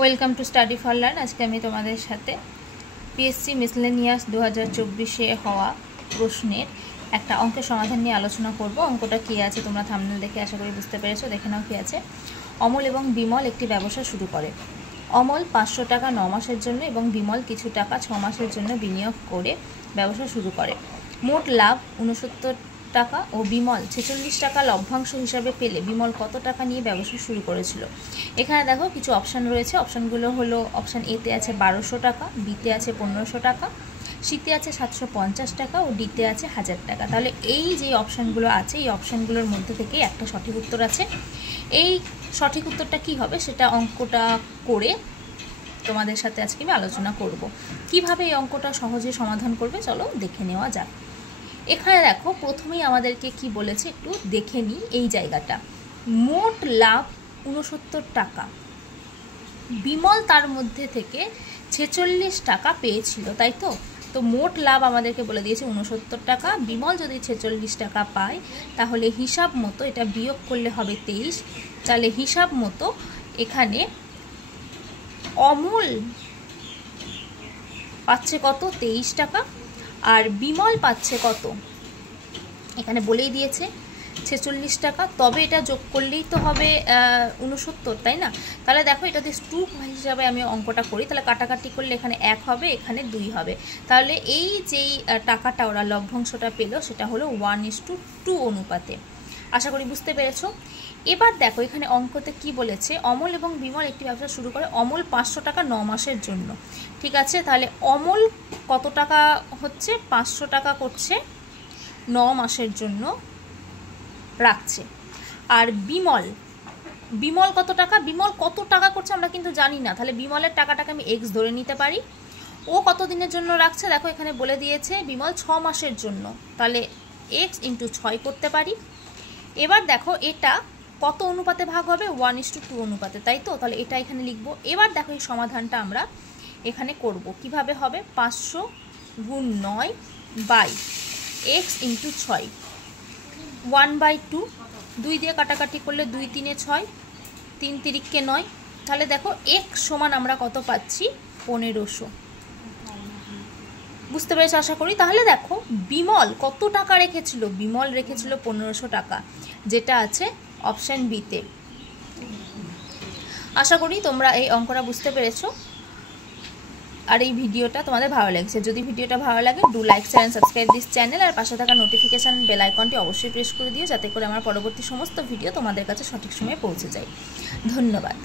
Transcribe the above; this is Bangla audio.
Welcome to study for learn. আজকে আমি তোমাদের সাথে পিএসসি মিসলেনিয়াস 2024-এ হওয়া প্রশ্নের একটা অঙ্কের সমাধান নিয়ে আলোচনা করব। অঙ্কটা কী আছে তোমরা থাম্বনেল দেখে আশা করি বুঝতে পেরেছো। দেখে নাও কী আছে। অমল এবং বিমল একটি ব্যবসা শুরু করে। অমল 500 টাকা 9 মাসের জন্য এবং বিমল কিছু টাকা 6 মাসের জন্য বিনিয়োগ করে ব্যবসা শুরু করে। মোট লাভ 69 টাকা ও বিমল 46 টাকা লভ্যাংশ হিসাবে পেলে বিমল কত টাকা নিয়ে ব্যবসা শুরু করেছিল। এখানে দেখো কিছু অপশান রয়েছে। অপশানগুলো হলো অপশান এতে আছে 1200 টাকা, বিতে আছে 1500 টাকা, সিতে আছে 750 টাকা ও ডিতে আছে 1000 টাকা। তাহলে এই যে অপশানগুলো আছে এই অপশানগুলোর মধ্যে থেকে একটা সঠিক উত্তর আছে। এই সঠিক উত্তরটা কি হবে সেটা অঙ্কটা করে তোমাদের সাথে আজকে আমি আলোচনা করব। কিভাবে এই অঙ্কটা সহজে সমাধান করবে চলো দেখে নেওয়া যাক। এখানে দেখো প্রথমেই আমাদেরকে কি বলেছে একটু দেখে নিই। এই জায়গাটা মোট লাভ 69 টাকা, বিমল তার মধ্যে থেকে 46 টাকা পেয়েছিল, তাই তো। তো মোট লাভ আমাদেরকে বলে দিয়েছে 69 টাকা। বিমল যদি 46 টাকা পায় তাহলে হিসাব মতো এটা বিয়োগ করলে হবে 23। তাহলে হিসাব মতো এখানে অমল পাচ্ছে কত 23 টাকা আর বিমল পাচ্ছে কত এখানে বলেই দিয়েছে 46 টাকা। তবে এটা যোগ করলেই তো হবে 69, তাই না। তাহলে দেখো এটা যদি 2 হিসাবে আমি অঙ্কটা করি তাহলে কাটাকাটি করলে এখানে 1 হবে, এখানে 2 হবে। তাহলে এই যেই টাকাটা ওরা লভ্যাংশটা পেল সেটা হলো 1:2 অনুপাতে। আশা করি বুঝতে পেরেছো। এবার দেখো এখানে অঙ্কতে কি বলেছে, অমল এবং বিমল একটি ব্যবসা শুরু করে। অমল 500 টাকা 9 মাসের জন্য, ঠিক আছে। তাহলে অমল কত টাকা হচ্ছে 500 টাকা করছে 9 মাসের জন্য রাখছে। আর বিমল কত টাকা, বিমল কত টাকা করছে আমরা কিন্তু জানি না। তাহলে বিমলের টাকাটাকে আমি এক্স ধরে নিতে পারি। ও কত দিনের জন্য রাখছে দেখো এখানে বলে দিয়েছে বিমল 6 মাসের জন্য, তাহলে এক্স ইন্টু 6 করতে পারি। এবার দেখো এটা কত অনুপাতে ভাগ হবে 1:2 অনুপাতে, তাই তো। তাহলে এটা এখানে লিখবো। এবার দেখো এই সমাধানটা আমরা এখানে করব কিভাবে হবে। 500 গুণ 9 বাই এক্স ইন্টু 6, 1/2, 2 দিয়ে কাটাকাটি করলে 2 3 6, 3 3 9। তাহলে দেখো এক সমান আমরা কত পাচ্ছি 1500। বুঝতে পেরেছো আশা করি। তাহলে দেখো বিমল কত টাকা রেখেছিল, বিমল রেখেছিল 1500 টাকা, যেটা আছে অপশান বিতে। আশা করি তোমরা এই অঙ্কটা বুঝতে পেরেছো আর এই ভিডিওটা তোমাদের ভালো লাগছে। যদি ভিডিওটা ভালো লাগে do like share and subscribe this channel. আর পাশে থাকা নোটিফিকেশান বেল আইকনটি অবশ্যই প্রেস করে দিও যাতে করে আমার পরবর্তী সমস্ত ভিডিও তোমাদের কাছে সঠিক সময়ে পৌঁছে যায়। ধন্যবাদ।